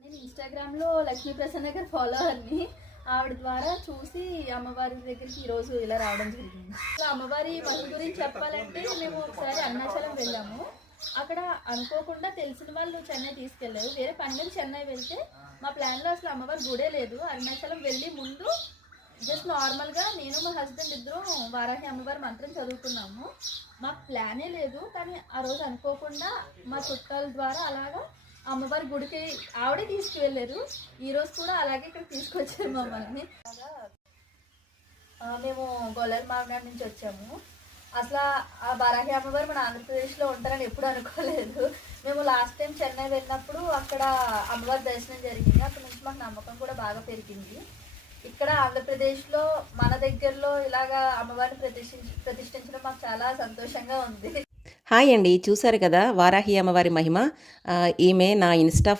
నేను ఇన్‌స్టాగ్రామ్‌లో లక్ష్మీ ప్రసన్న గారి ఫాలోవర్‌ని. ఆవిడ ద్వారా చూసి అమ్మవారి దగ్గరికి ఈరోజు ఇలా రావడం జరిగింది. అమ్మవారి మహిమ గురించి చెప్పాలంటే మేము ఒకసారి అరుణాచలం వెళ్ళాము. అక్కడ అనుకోకుండా తెలిసిన వాళ్ళు చెన్నై తీసుకెళ్లారు. వేరే పని మీద చెన్నై వెళ్తే మా ప్లాన్‌లో అసలు అమ్మవారి గుడే లేదు. అరుణాచలం వెళ్ళి ముందు జస్ట్ నార్మల్‌గా నేను మా హస్బెండ్ ఇద్దరం వారాహి అమ్మవారి మంత్రం చదువుకున్నాము. మాకు ప్లానే లేదు. కానీ ఆ రోజు అనుకోకుండా మా చుట్టాల ద్వారా అలాగా అమ్మవారి గుడికి ఆవిడే తీసుకువెళ్ళారు. ఈరోజు కూడా అలాగే ఇక్కడ తీసుకొచ్చారు మమ్మల్ని. మేము గొల్లల మామిడి నుంచి వచ్చాము. అసలు ఆ వారాహి అమ్మవారు మన ఆంధ్రప్రదేశ్లో ఉంటారని ఎప్పుడు అనుకోలేదు. మేము లాస్ట్ టైం చెన్నై వెళ్ళినప్పుడు అక్కడ అమ్మవారి దర్శనం జరిగింది. అక్కడి నుంచి మాకు నమ్మకం కూడా బాగా పెరిగింది. ఇక్కడ ఆంధ్రప్రదేశ్లో మన దగ్గరలో ఇలాగా అమ్మవారిని ప్రతిష్ఠించడం మాకు చాలా సంతోషంగా ఉంది. హాయ్ అండి, చూసారు కదా వారాహి అమ్మవారి మహిమ. ఈమె నా ఇన్స్టా